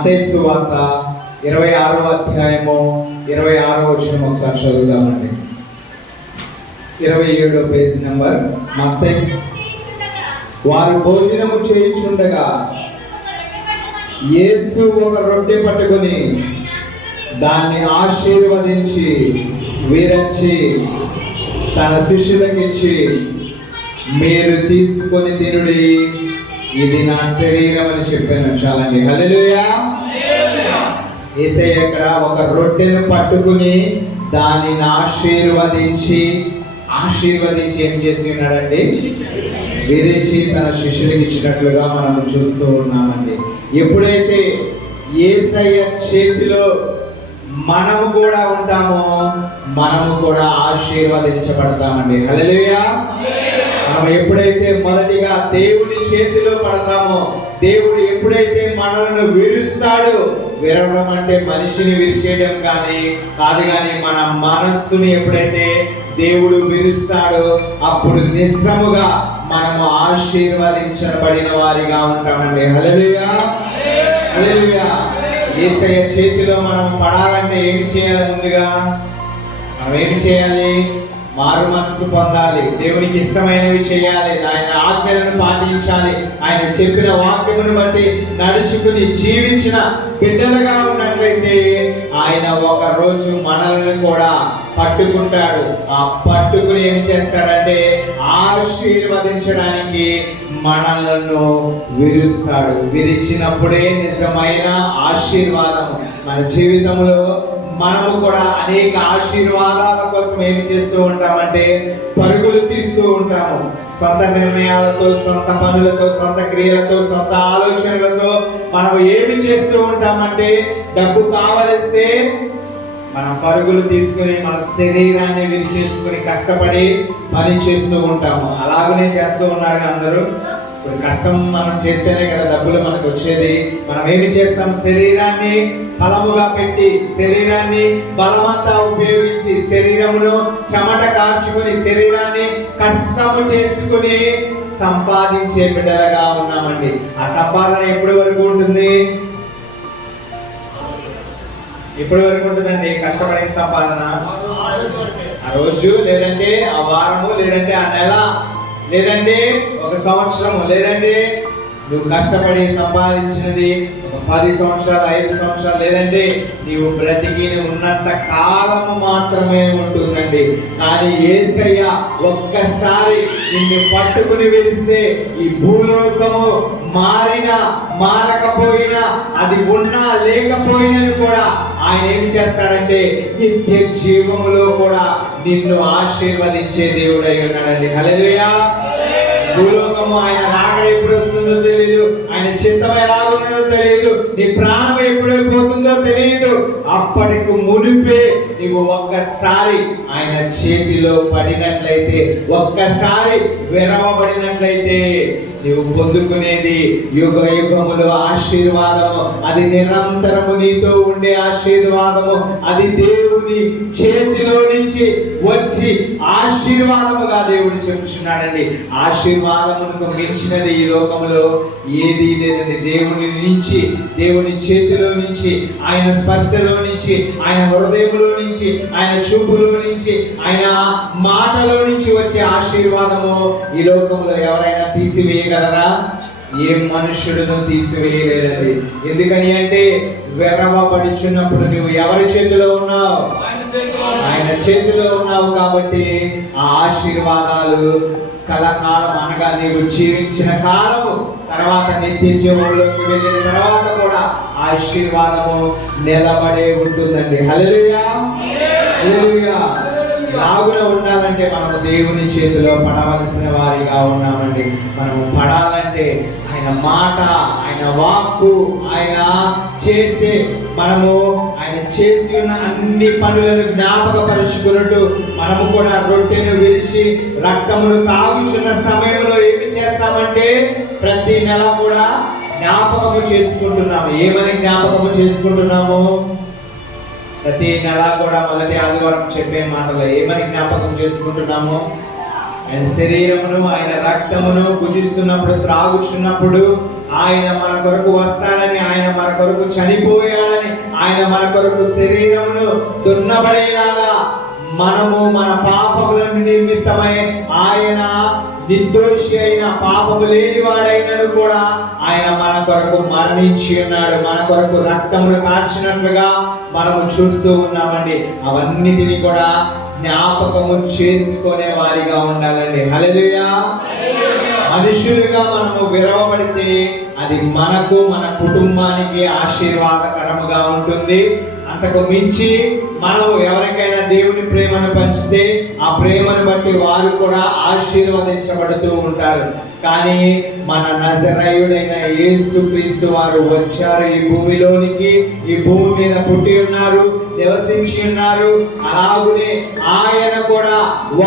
మత్తయి సువార్త 26వ అధ్యాయము 26వ వచనం ఒకసారి చదువుదామండి. 27వ పేజ్ నెంబర్. మత్తయి. వారు భోజనము చేయుచుండగా యేసు ఒక రొట్టె పట్టుకొని దాన్ని ఆశీర్వదించి విరచి తన శిష్యులకిచ్చి, మీరు తీసుకొని తినుడి, ఇది నా శరీరం అని చెప్పాను. చాలండి. హల్లెలూయా. యేసయ్య ఇక్కడ ఒక రొట్టెను పట్టుకుని దానిని ఆశీర్వదించి ఏం చేసి ఉన్నాడండి? విరిచి తన శిష్యులకు ఇచ్చినట్లుగా మనం చూస్తూ ఉన్నామండి. ఎప్పుడైతే యేసయ్య చేతిలో మనము కూడా ఉంటామో మనము కూడా ఆశీర్వదించబడతామండి. హల్లెలూయా. మనం ఎప్పుడైతే మొదటిగా దేవుని చేతిలో పడతామో, దేవుడు ఎప్పుడైతే మనలను విరుస్తాడో, విరవడం అంటే మనిషిని విరిచేయడం కాదు కానీ మన మనస్సుని ఎప్పుడైతే దేవుడు విరుస్తాడో అప్పుడు నిజముగా మనము ఆశీర్వదించబడిన వారిగా ఉంటామండి. హల్లెలూయా. హల్లెలూయా. యేసయ్య చేతిలో మనం పడాలంటే ఏమి చేయాలి? ముందుగా మనం ఏమి చేయాలి? మారు మనసు పొందాలి, దేవునికి ఇష్టమైనవి చేయాలి, ఆయన ఆజ్ఞలను పాటించాలి, ఆయన చెప్పిన వాక్యమును బట్టి నడుచుకుని జీవించిన బిడ్డలుగా ఉన్నట్లయితే ఆయన ఒక రోజు మనల్ని కూడా పట్టుకుంటాడు. ఆ పట్టుకుని ఏమి చేస్తాడంటే ఆశీర్వదించడానికి మనలను విరుస్తాడు. విరిచినప్పుడే నిజమైన ఆశీర్వాదము మన జీవితంలో. మనము కూడా అనేక ఆశీర్వాదాల కోసం ఏమి చేస్తూ ఉంటామంటే పరుగులు తీస్తూ ఉంటాము. సొంత నిర్ణయాలతో, సొంత పనులతో, సొంత క్రియలతో, సొంత ఆలోచనలతో మనం ఏమి చేస్తూ ఉంటామంటే డబ్బు కావలిస్తే మనం పరుగులు తీసుకుని మన శరీరాన్ని విరిచేసుకుని కష్టపడి పని చేస్తూ ఉంటాము. అలాగనే చేస్తూ ఉన్నారు అందరూ. ఇప్పుడు కష్టం మనం చేస్తేనే కదా డబ్బులు మనకు వచ్చేది. మనం ఏమి చేస్తాం? శరీరాన్ని బలముగా పెట్టి, శరీరాన్ని బలమంతా ఉపయోగించి, శరీరమును చెమట కార్చుకుని, శరీరాన్ని కష్టము చేసుకుని సంపాదించే బిడ్డలుగా ఉన్నామండి. ఆ సంపాదన ఎప్పటి వరకు ఉంటుంది? ఎప్పటి వరకు ఉంటుందండి కష్టపడిన సంపాదన? ఆ రోజు, లేదంటే ఆ వారము, లేదంటే ఆ నెల, లేదంటే ఒక సంవత్సరము, లేదంటే నువ్వు కష్టపడి సంపాదించినది 10 సంవత్సరాలు, 5 సంవత్సరాలు, లేదంటే నీవు బ్రతికి ఉన్నంత కాలము మాత్రమే ఉంటుందండి. కానీ యేసయ్య ఒక్కసారి నిన్ను పట్టుకుని వెలిస్తే ఈ భూలోకము మారకపోయినా, అది ఉన్నా లేకపోయినను కూడా ఆయన ఏం చేస్తాడంటే నిత్య జీవములో కూడా నిన్ను ఆశీర్వదించే దేవుడై ఉన్నాడండి. హల్లెలూయా. భూలోకము ఆయన రాకడ ఎప్పుడు వస్తుందో తెలియదు, ఆయన చిత్తం ఎలా ఉన్నదో తెలియదు, నీ ప్రాణం ఎప్పుడైపోతుందో తెలియదు. అప్పటికి మునిపే నీవు ఒక్కసారి ఆయన చేతిలో పడినట్లయితే, ఒక్కసారి విరవబడినట్లయితే నీవు పొందుకునేది యుగ యుగములు ఆశీర్వాదము. అది నిరంతరము నీతో ఉండే ఆశీర్వాదము. అది దేవుని చేతిలో నుంచి వచ్చి ఆశీర్వాదముగా దేవుడు చెప్తున్నాడండి. ఆశీర్వాదమునకు మించినది ఈ లోకంలో ఏది లేదండి. దేవుని చేతిలో నుంచి, ఆయన స్పర్శలో నుంచి, ఆయన హృదయంలో నుంచి, ఆయన చూపులో నుంచి, ఆయన మాటలో నుంచి వచ్చే ఆశీర్వాదము ఈ లోకంలో ఎవరైనా తీసివేయగలరా? ఏ మనుషుడును తీసివేయలేదండి. ఎందుకని అంటే విరవబడుచున్నప్పుడు నువ్వు ఎవరి చేతిలో ఉన్నావు? ఆయన చేతిలో ఉన్నావు. కాబట్టి ఆ ఆశీర్వాదాలు కలకాలం, అనగా నీవు జీవించిన కాలము తర్వాత నిత్య జీవంలోకి వెళ్ళిన తర్వాత కూడా ఆశీర్వాదము నిలబడే ఉంటుందండి. హల్లెలూయా. హల్లెలూయా. లాగున ఉండాలంటే మనము దేవుని చేతిలో పడవలసిన వారిగా ఉన్నామండి. మనము పడాలంటే ఆయన మాట, ఆయన వాక్కు, ఆయన చేసి ఉన్న అన్ని పనులను జ్ఞాపకపరుచుకున్నట్టు మనము కూడా రొట్టెను విరిచి రక్తమును తాగుచున్న సమయంలో ఏమి చేస్తామంటే ప్రతి నెల కూడా జ్ఞాపకము చేసుకుంటున్నాము. ఏమని జ్ఞాపకము చేసుకుంటున్నాము? ప్రతి నెల కూడా మొదటి ఆదివారం చెప్పే మాటలు ఏమని జ్ఞాపకం చేసుకుంటున్నాము? ఆయన శరీరమును ఆయన రక్తమును భుజిస్తున్నప్పుడు త్రాగుచున్నప్పుడు ఆయన మన కొరకు వస్తాడని, ఆయన మన కొరకు చనిపోయాడని, ఆయన మన కొరకు శరీరమును దున్నబడేలాగా మనము మన పాపముల నిమిత్తమై ఆయన నిర్దోషి అయిన పాపము లేనివాడైనను కూడా ఆయన మన కొరకు మరణించి ఉన్నాడు. మన కొరకు రక్తమును కార్చినట్లుగా మనము చూస్తూ ఉన్నామండి. అవన్నిటిని కూడా జ్ఞాపకము చేసుకునే వారిగా ఉండాలండి. హల్లెలూయా. మనుషులుగా మనము విరవబడితే అది మనకు మన కుటుంబానికి ఆశీర్వాదకరముగా ఉంటుంది. అంతకు మించి మనము ఎవరికైనా దేవుని ప్రేమను పంచితే ఆ ప్రేమను బట్టి వారు కూడా ఆశీర్వదించబడుతూ ఉంటారు. కానీ మన నజరేయుడైన యేసుక్రీస్తు వారు వచ్చారు ఈ భూమిలోనికి, ఈ భూమి మీద పుట్టి ఉన్నారు, నివసించి ఉన్నారు. అలాగునే ఆయన కూడా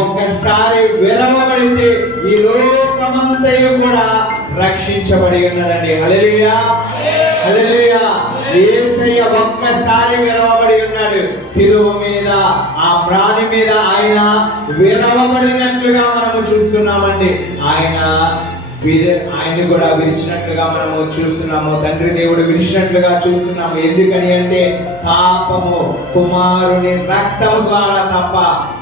ఒక్కసారి విరవబడితే ఈ లోకమంతయు కూడా రక్షించబడి ఉన్నదండి. హల్లెలూయా, హల్లెలూయా. యేసయ్య ఒక్కసారి విరవబడి ఉన్నాడు శిలువ మీద, ఆ ప్రాణి మీద ఆయన విరవబడినట్లుగా మనము చూస్తున్నామండి. ఆయన్ని కూడా విరిచినట్లుగా మనము చూస్తున్నాము. తండ్రి దేవుడు విరిచినట్లుగా చూస్తున్నాము. ఎందుకని అంటే పాపము కుమారుని రక్తము ద్వారా తప్ప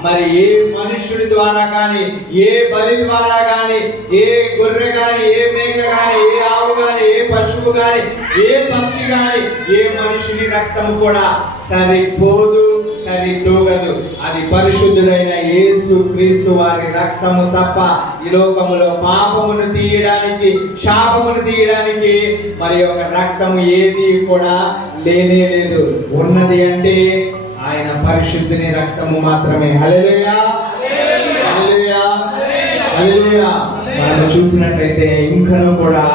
మరి ఏ మనుషుడి ద్వారా కానీ, ఏ బలి ద్వారా కానీ, ఏ గొర్రె కానీ, ఏ మేక కానీ, ఏ ఆవు కానీ, ఏ పశువు కానీ, ఏ పక్షి కానీ, ఏ మనుషుని రక్తము కూడా సరిపోదు, సరితూగదు. అది పరిశుద్ధుడైన యేసు క్రీస్తు వారి రక్తము తప్ప ఈ లోకములో పాపమును తీయడానికి, శాపమును తీయడానికి మరి ఒక రక్తము ఏది కూడా లేనే లేదు. ఉన్నది అంటే ఆయన పరిశుద్ధుని రక్తము మాత్రమే. హల్లెలూయా, హల్లెలూయా, హల్లెలూయా. మనం చూసినట్లయితే ఇంకను కూడా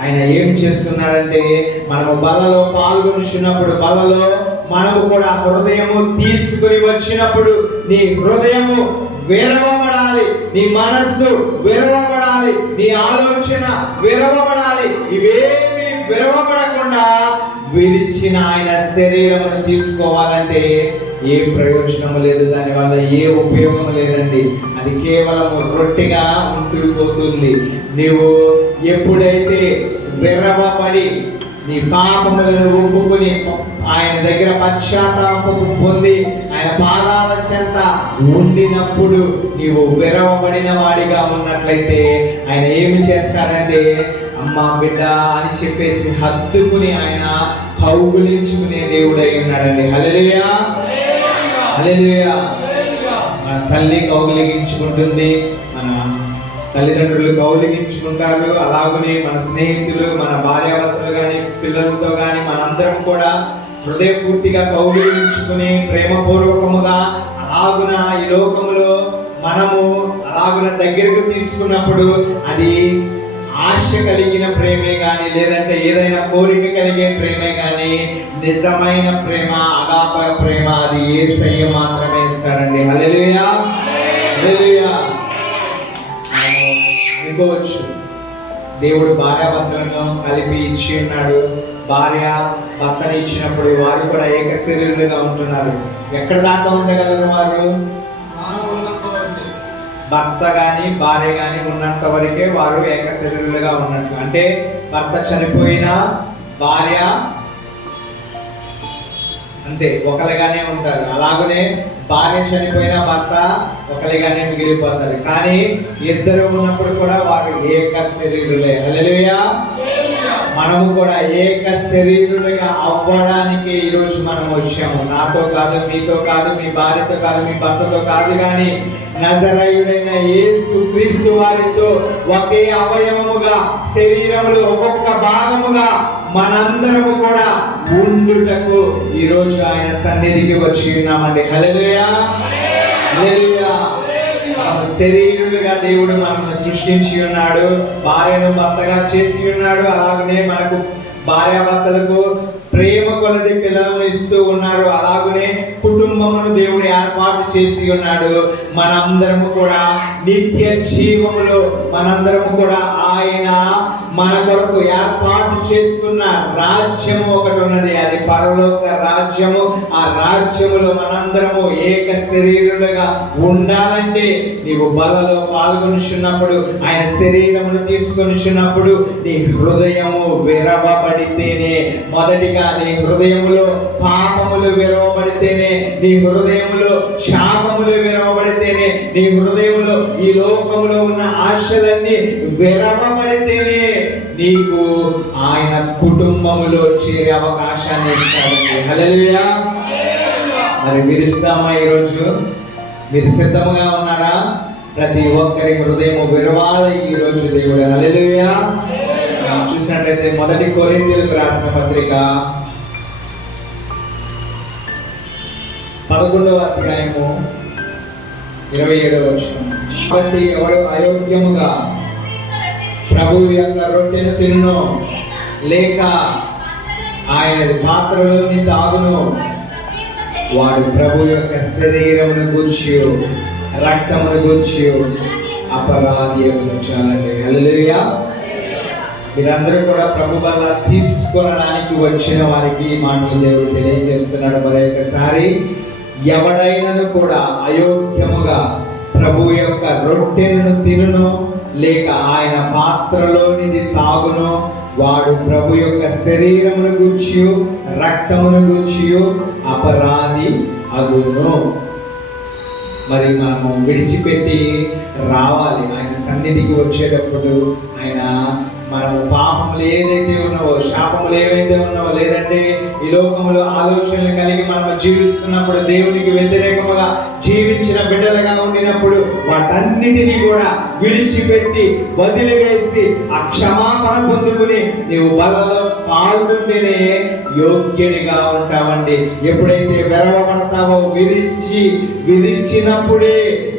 ఆయన ఏం చేస్తున్నాడంటే, మనము బలలో పాల్గొనిచున్నప్పుడు, బలలో మనము కూడా హృదయము తీసుకుని వచ్చినప్పుడు నీ హృదయము విరవబడాలి, నీ మనస్సు విరవబడాలి, నీ ఆలోచన విరవబడాలి. ఇవేమి విరవబడకుండా విరిచిన ఆయన శరీరమును తీసుకోవాలంటే ఏ ప్రయోజనము లేదు, దానివల్ల ఏ ఉపయోగం లేదండి. అది కేవలము రొట్టెగా ఉంటూ పోతుంది. నీవు ఎప్పుడైతే విరవబడి నీ పాపములను ఒప్పుకొని ఆయన దగ్గర పశ్చాత్తాపము పొంది ఆయన పాదాల చెంత ఉండినప్పుడు నీవు విరవబడిన వాడిగా ఉన్నట్లయితే ఆయన ఏమి చేస్తాడంటే, అమ్మ బిడ్డ అని చెప్పేసి హత్తుకుని ఆయన కౌగులించుకునే దేవుడై ఉన్నాడండి. హల్లెలూయా, హల్లెలూయా. మన తల్లి కౌగిలించుకుంటుంది, మన తల్లిదండ్రులు కౌగిలించుకుంటారు. అలాగనే మన స్నేహితులు, మన భార్యాభర్తలు కానీ, పిల్లలతో కానీ మనందరం కూడా హృదయపూర్తిగా కౌగిలించుకుని ప్రేమపూర్వకముగా అలాగున ఈ లోకములో మనము అలాగున దగ్గరకు తీసుకున్నప్పుడు అది ఆశ కలిగిన ప్రేమే కానీ, లేదంటే ఏదైనా కోరిక కలిగే ప్రేమే కానీ, నిజమైన ప్రేమ, అగాప ప్రేమ అది యేసయ్య మాత్రమే ఇస్తాడండి. హల్లెలూయా, హల్లెలూయా. అనుకోవచ్చు, దేవుడు భార్యాభర్తలను కలిపి ఇచ్చి ఉన్నాడు. భార్య భర్తని ఇచ్చినప్పుడు వారు కూడా ఏక శరీరులుగా ఉంటున్నారు. ఎక్కడ దాకా ఉండగలరు వారు? భర్త కానీ భార్య కానీ ఉన్నంత వరకే వారు ఏక శరీరులుగా ఉన్నట్లు. అంటే భర్త చనిపోయినా భార్య అంతే ఒకరిగానే ఉంటారు. అలాగనే భార్య చనిపోయిన భర్త ఒకరిగానే మిగిలిపోతారు. కానీ ఇద్దరు ఉన్నప్పుడు కూడా వారు ఏక శరీరులే. హల్లెలూయా. మనము కూడా ఏక శరీరులుగా అవ్వడానికి ఈరోజు మనం వచ్చాము. నాతో కాదు, మీతో కాదు, మీ భార్యతో కాదు, మీ భర్తతో కాదు, కానీ నజరేయుడైన యేసు క్రీస్తు వారితో ఒకే అవయవముగా, శరీరములు ఒక్కొక్క భాగముగా మనందరము కూడా ఉండుటకు ఈరోజు ఆయన సన్నిధికి వచ్చి ఉన్నామండి. హల్లెలూయా, హల్లెలూయా. శరీరులుగా దేవుడు మనల్ని సృష్టించి ఉన్నాడు, భార్యను భర్తగా చేసి ఉన్నాడు. అలాగనే మనకు భార్యాభర్తలకు ప్రేమ కొలది పిల్లలను ఇస్తూ ఉన్నారు. అలాగనే కుటుంబమును దేవుడు ఏర్పాటు చేసి ఉన్నాడు. మనందరము కూడా నిత్య జీవములో మనందరము కూడా ఆయన మన కొరకు ఏర్పాటు చేస్తున్న రాజ్యము ఒకటి ఉన్నది, అది పరలోక రాజ్యము. ఆ రాజ్యములో మనందరము ఏక శరీరులుగా ఉండాలంటే నీవు బలలో పాల్గొనిచున్నప్పుడు, ఆయన శరీరమును తీసుకొనిచున్నప్పుడు నీ హృదయము విరవబడితేనే, మొదటిగా నీ హృదయములో పాపములు విరవబడితేనే, నీ హృదయములో శాపములు విరవబడితేనే, నీ హృదయములో ఈ లోకములో ఉన్న ఆశలన్నీ విరవబడితేనే నీకు ఆయన కుటుంబములో చేరే అవకాశాన్ని ఇస్తాడండి. హల్లెలూయా. మరి మీరు ఇస్తామా? ఈరోజు మీరు సిద్ధంగా ఉన్నారా? ప్రతి ఒక్కరి హృదయం విరవాలి ఈరోజు దేవుడు. హల్లెలూయా. చూసినట్లయితే మొదటి కొరింథీయులకు రాసిన పత్రిక 11వ అధ్యాయము 27వ వచనం. కాబట్టి ఎవడు అయోగ్యముగా ప్రభువు యొక్క రొట్టెను తినును, లేక ఆయన పాత్రలోని తాగును, వాడు ప్రభు యొక్క శరీరమును గూర్చి రక్తమును గూర్చి అపరాధి చాలండి. హల్లెలూయా. మీరందరూ కూడా ప్రభు వల్ల తీసుకొనడానికి వచ్చిన వారికి ఈ మాటలు దేవుడు తెలియజేస్తున్నాడు. మరొకసారి, ఎవడైనను కూడా అయోగ్యముగా ప్రభు యొక్క రొట్టెను తినును, లేక ఆయన పాత్రలోనిది తాగును, వాడు ప్రభు యొక్క శరీరమును గూర్చి రక్తమును గూర్చి అపరాధి అగును. మరి మనము విడిచిపెట్టి రావాలి ఆయన సన్నిధికి వచ్చేటప్పుడు. ఆయన మనము పాపములు ఏదైతే ఉన్నావో, శాపములు ఏవైతే ఉన్నావో, లేదంటే ఈ లోకములో ఆలోచనలు కలిగి మనము జీవిస్తున్నప్పుడు, దేవునికి వ్యతిరేకముగా జీవించిన బిడ్డలుగా ఉండినప్పుడు, వాటన్నిటినీ కూడా విడిచిపెట్టి వదిలివేసి ఆ క్షమాపణ పొందుకుని నీవు బలలో పాల్గొంటేనే యోగ్యుడిగా ఉంటావండి. ఎప్పుడైతే విరవబడతావో, విరిచినప్పుడే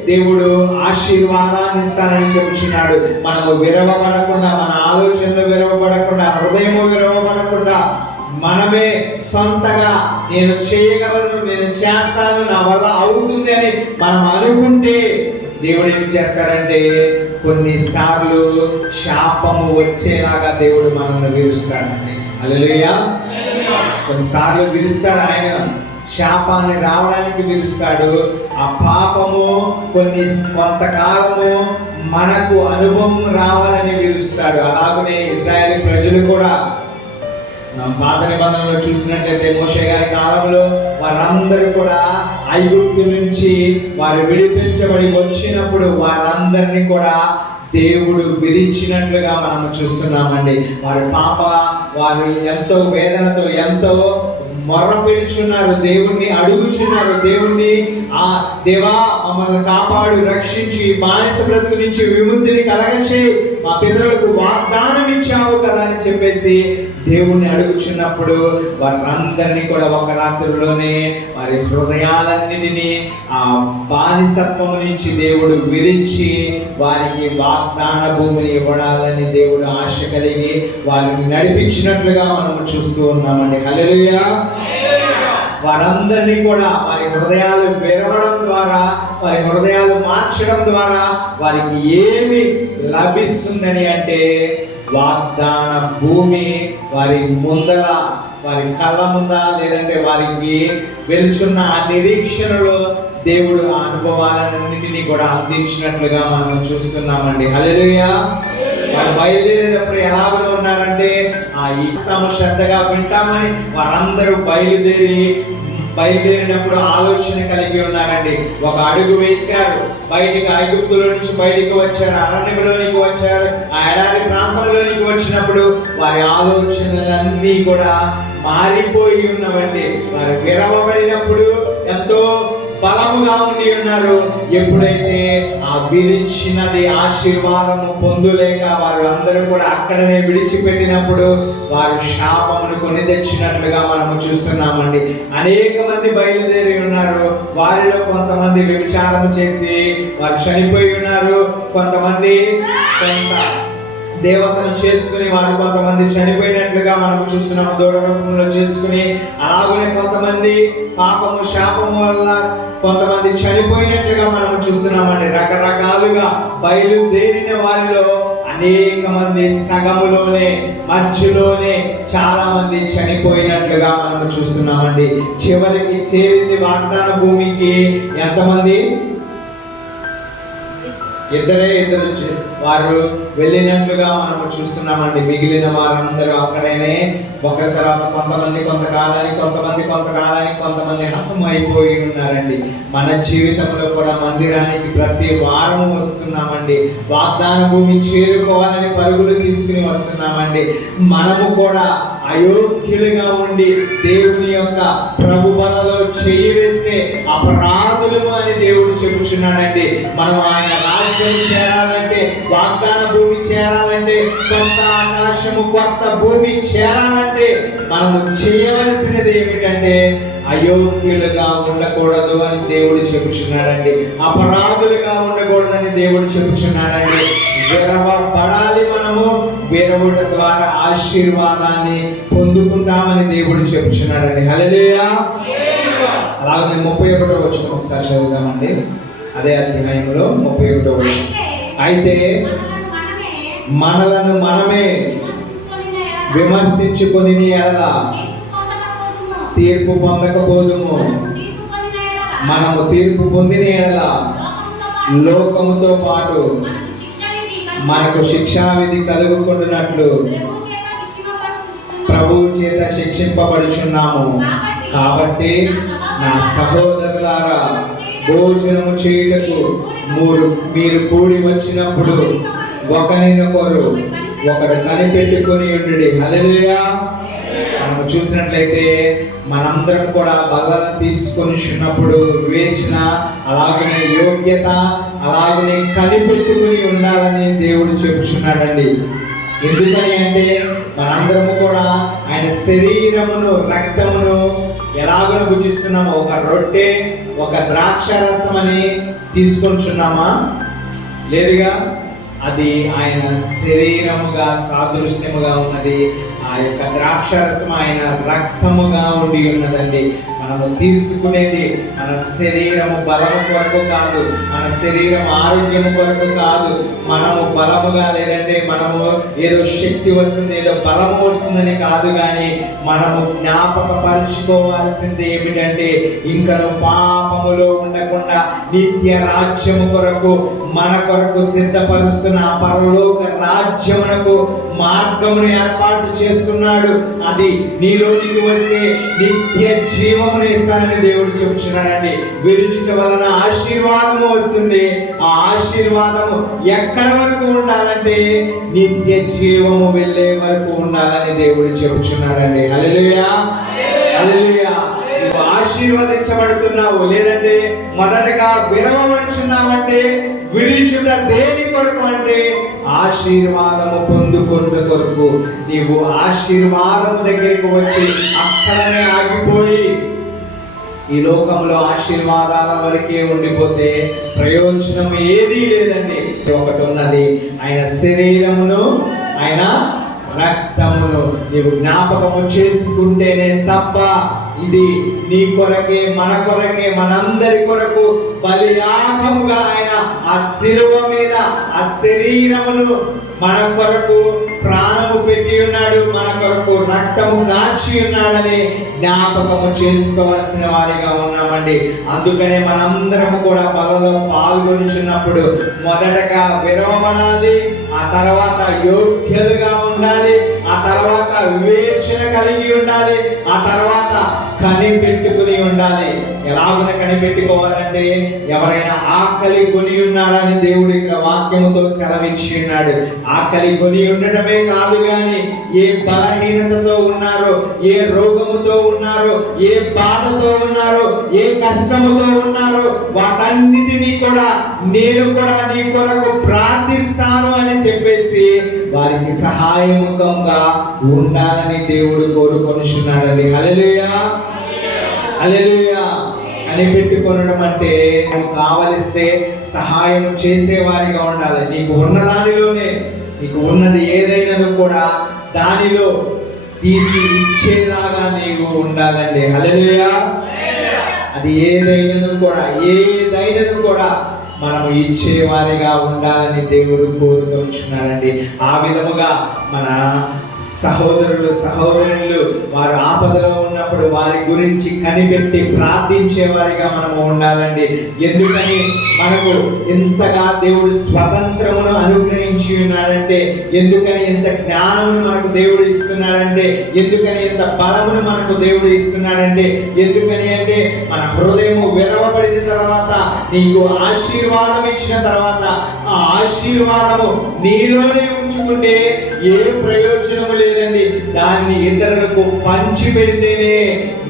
దేవుడు ఆశీర్వాదాన్ని ఇస్తానని చెబుతున్నాడు. మనము విరవబడకుండా, మన ఆలోచనలు విరవబడకుండా, హృదయము విరవబడకుండా, మనమే సొంతగా నేను చేయగలను, నేను చేస్తాను, నా వల్ల అవుతుంది అని మనం అనుకుంటే దేవుడు ఏం చేస్తాడంటే కొన్నిసార్లు శాపము వచ్చేలాగా దేవుడు మనల్ని విరుస్తాడండి. హల్లెలూయా. కొన్నిసార్లు విరుస్తాడు ఆయన, శాపాన్ని రావడానికి విరుస్తాడు. ఆ పాపము కొంతకాలము మనకు అనుభవం రావాలని విరుస్తాడు. అలాగనే ఇశ్రాయేలు ప్రజలు కూడా పాత నిబంధనలో చూసినట్లయితే మోషే గారి కాలంలో వారందరూ కూడా ఐగుప్తు నుంచి వారు విడిపించబడి వచ్చినప్పుడు వారందరినీ కూడా దేవుడు విరిచినట్లుగా మనం చూస్తున్నామండి. వారు ఎంతో వేదనతో, ఎంతో మొర్ర పెడుచున్నారు, దేవుణ్ణి అడుగుచున్నారు. దేవుణ్ణి, ఆ దేవా మమ్మల్ని కాపాడు, రక్షించి బానిస బ్రతుకు నుంచి విముక్తిని కలగచే, మా పితరులకు వాగ్దానం ఇచ్చావు కదా అని చెప్పేసి దేవుణ్ణి అడుగుచున్నప్పుడు వారందరినీ కూడా ఒక రాత్రిలోనే వారి హృదయాలన్నిటినీ ఆ బానిసత్వము నుంచి దేవుడు విరిచి వారికి వాగ్దాన భూమిని ఇవ్వడాలని దేవుడు ఆశ కలిగి వారిని నడిపించినట్లుగా మనము చూస్తూ ఉన్నామండి. హల్లెలూయా. వారందరినీ కూడా వారి హృదయాలు విరవడం ద్వారా, వారి హృదయాలు మార్చడం ద్వారా వారికి ఏమి లభిస్తుందని అంటే వాగ్దాన భూమి వారి ముందల, వారి కళ్ళ ముందా, లేదంటే వారికి వెలుచున్న ఆ నిరీక్షణలో దేవుడు ఆ అనుభవాలన్నింటినీ కూడా అందించినట్లుగా మనం చూస్తున్నామండి. హల్లెలూయా. వారు బయలుదేరేటప్పుడు ఎలాగో ఉన్నారంటే ఈ శ్రద్ధగా వింటామని వారందరూ బయలుదేరినప్పుడు ఆలోచన కలిగి ఉన్నారండి. ఒక అడుగు వేశారు, బయటికి ఐగుప్తులో నుంచి బయటికి వచ్చారు, అరణ్యంలోనికి వచ్చారు. ఆ ఎడారి ప్రాంతంలోనికి వచ్చినప్పుడు వారి ఆలోచనలన్నీ కూడా మారిపోయి ఉన్నవండి. వారు విరవబడినప్పుడు ఎంతో బలముగా ఉండి ఉన్నారు. ఎప్పుడైతే ఆ విరిచినది ఆశీర్వాదము పొందులేక వారు అందరూ కూడా అక్కడనే విడిచిపెట్టినప్పుడు వారు శాపమును కొని తెచ్చినట్లుగా మనము చూస్తున్నామండి. అనేక మంది బయలుదేరి ఉన్నారు. వారిలో కొంతమంది వ్యభిచారం చేసి వారు చనిపోయి ఉన్నారు. కొంతమంది దేవతను చేసుకుని వారు కొంతమంది చనిపోయినట్లుగా మనం చూస్తున్నాము, దూడ రూపంలో చేసుకుని. అలాగనే కొంతమంది పాపము శాపము వల్ల కొంతమంది చనిపోయినట్లుగా మనం చూస్తున్నామండి. రకరకాలుగా బయలుదేరిన వారిలో అనేక మంది సగములోనే మధ్యలోనే చాలా మంది చనిపోయినట్లుగా మనం చూస్తున్నామండి. చివరికి చేరింది వాగ్దాన భూమికి ఎంతమంది? ఇద్దరు వారు వెళ్ళినట్లుగా మనం చూస్తున్నామండి. మిగిలిన వారందరూ అక్కడనే ఒకరి తర్వాత కొంతమంది హతమైపోయి ఉన్నారండి. మన జీవితంలో కూడా మందిరానికి ప్రతి వారము వస్తున్నామండి. వాగ్దాన భూమి చేరుకోవాలని పరుగులు తీసుకుని వస్తున్నామండి. మనము కూడా అయోగ్యులుగా ఉండి దేవుని యొక్క ప్రభు బలలో చేయి వేస్తే అపరాధులము అని దేవుడు చెబుతున్నాడండి. మనం ఆయన రాజ్యం చేరాలంటే, వాగ్దాన భూమి చేరాలంటే, కొత్త ఆకాశము కొత్త భూమి చేరాలంటే మనము చేయవలసినది ఏమిటంటే అయోగ్యులుగా ఉండకూడదు అని దేవుడు చెబుతున్నాడండి. అపరాధులుగా ఉండకూడదని దేవుడు చెబుతున్నాడండి. విరవబడాలి. మనము విరవట ద్వారా ఆశీర్వాదాన్ని పొందుకుంటామని దేవుడు చెబుతున్నాడండి. హల్లెలూయా. అలాగే 31వ వచనం ఒకసారి చదువుదామండి. అదే అధ్యాయంలో 31వ వచనం. అయితే మనలను మనమే విమర్శించుకొని ఎడల తీర్పు పొందకపోదుము. మనము తీర్పు పొందిన ఎడల లోకముతో పాటు మనకు శిక్షావిధి కలుగుకుంటున్నట్లు ప్రభువు చేత శిక్షింపబడుచున్నాము. కాబట్టి నా సహోదరులారా, భోజనము చేయుటకు మీరు కూడి వచ్చినప్పుడు ఒకరినొకరు కనిపెట్టుకొని ఉండుడి. హల్లెలూయా. మనం చూసినట్లయితే మనందరం కూడా బల్లను తీసుకొని ఉన్నప్పుడు వివేచన, అలాగనే యోగ్యత, అలాగనే కనిపెట్టుకుని ఉండాలని దేవుడు చెబుతున్నాడండి. ఎందుకని అంటే మనందరము కూడా ఆయన శరీరమును రక్తమును ఎలాగో భుజిస్తున్నామో, ఒక రొట్టె ఒక ద్రాక్ష రసం అని తీసుకొంచున్నామా? లేదుగా. అది ఆయన శరీరముగా సాదృశ్యముగా ఉన్నది. ఆ యొక్క ద్రాక్షరసం ఆయన రక్తముగా ఉండి ఉన్నదండి. మనము తీసుకునేది మన శరీరము బలము కొరకు కాదు, మన శరీరం ఆరోగ్యము కొరకు కాదు. మనము బలముగా, లేదంటే మనము ఏదో శక్తి వస్తుంది, ఏదో బలము వస్తుందని కాదు, కానీ మనము జ్ఞాపకపరుచుకోవాల్సింది ఏమిటంటే ఇంకను పాపములో ఉండకుండా నిత్య రాజ్యము కొరకు మన కొరకు సిద్ధపరుస్తున్న పరలోక రాజ్యమునకు మార్గమును ఏర్పాటు చేస్తున్నాడు. అది నీలోనికి వస్తే నిత్య జీవమును ఇస్తానని దేవుడు చెబుతున్నాడండి. విరుచుట వలన ఆశీర్వాదము వస్తుంది. ఆ ఆశీర్వాదము ఎక్కడ వరకు ఉండాలంటే నిత్య జీవము వెళ్ళే వరకు ఉండాలని దేవుడు చెబుతున్నాడండి. హల్లెలూయా, హల్లెలూయా. ఆశీర్వదించబడుతున్నావు, లేదంటే మొదటగా విరవబడుచున్నావంటే విరుచుట దేని కొరకు అంటే ఆశీర్వాదము పొందుకున్న కొరకు. నీవు ఆశీర్వాదము దగ్గరికి వచ్చి అక్కడనే ఆగిపోయి ఈ లోకంలో ఆశీర్వాదాల వరకే ఉండిపోతే ప్రయోజనం ఏదీ లేదండి. ఒకటి ఉన్నది, ఆయన శరీరమును ఆయన రక్తమును నీవు జ్ఞాపకము చేసుకుంటేనే తప్ప ఇది నీ కొరకే, మన కొరకే, మనందరి కొరకు బలియాగముగా ఆయన ఆ శిలువ మీద ఆ శరీరమును మన కొరకు ప్రాణము పెట్టి ఉన్నాడు, మన కొరకు రక్తము కాచి ఉన్నాడని జ్ఞాపకము చేసుకోవాల్సిన వారిగా ఉన్నామండి. అందుకనే మనందరము కూడా బలలో పాల్గొనిచున్నప్పుడు మొదటగా విరవబడాలి, ఆ తర్వాత యోగ్యులుగా ఉండాలి, ఆ తర్వాత వివేచన కలిగి ఉండాలి, ఆ తర్వాత కనిపెట్టుకుని ఉండాలి. ఎలాగున కనిపెట్టుకోవాలంటే ఎవరైనా ఆకలి కొని ఉన్నారని దేవుడు ఇక్కడ వాక్యముతో సెలవిచ్చి ఉన్నాడు. ఆకలి కొని ఉండటమే కాదు, కానీ ఏ బలహీనతతో ఉన్నారో, ఏ రోగముతో ఉన్నారో, ఏ బాధతో ఉన్నారో, ఏ కష్టముతో ఉన్నారో వాటన్నిటినీ కూడా నేను కూడా నీ కొరకు ప్రార్థిస్తాను అని చెప్పేసి వారికి సహాయముఖంగా ఉండాలని దేవుడు కోరుకొనిచున్నాడండి. హల్లెలూయా, హల్లెలూయా. కనిపెట్టుకొనడం అంటే కావలిస్తే సహాయం చేసేవారిగా ఉండాలి. నీకు ఉన్న దానిలోనే, నీకు ఉన్నది ఏదైనా కూడా దానిలో తీసి ఇచ్చేలాగా నీవు ఉండాలండి. హల్లెలూయా. అది ఏదైనా కూడా మనము ఇచ్చేవారిగా ఉండాలని దేవుడు కోరుకుంటున్నాడండి. ఆ విధముగా మన సహోదరులు వారు ఆపదలో ఉన్నప్పుడు వారి గురించి కనిపెట్టి ప్రార్థించేవారిగా మనము ఉండాలండి. ఎందుకని మనకు ఎంతగా దేవుడు స్వతంత్రమును అనుగ్రహించి ఉన్నాడంటే, ఎందుకని ఎంత జ్ఞానమును మనకు దేవుడు ఇస్తున్నాడంటే, ఎందుకని ఎంత బలమును మనకు దేవుడు ఇస్తున్నాడంటే, ఎందుకని అంటే మన హృదయము విరవబడిన తర్వాత, నీకు ఆశీర్వాదం ఇచ్చిన తర్వాత, ఆ ఆశీర్వాదము నీలోనే ఉంచుకుంటే ఏ ప్రయోజనము లేదండి. దాన్ని ఇతరులకు పంచి పెడితేనే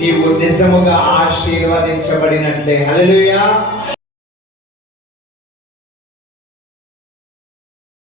నీవు నిజముగా ఆశీర్వదించబడినట్లే. హల్లెలూయా.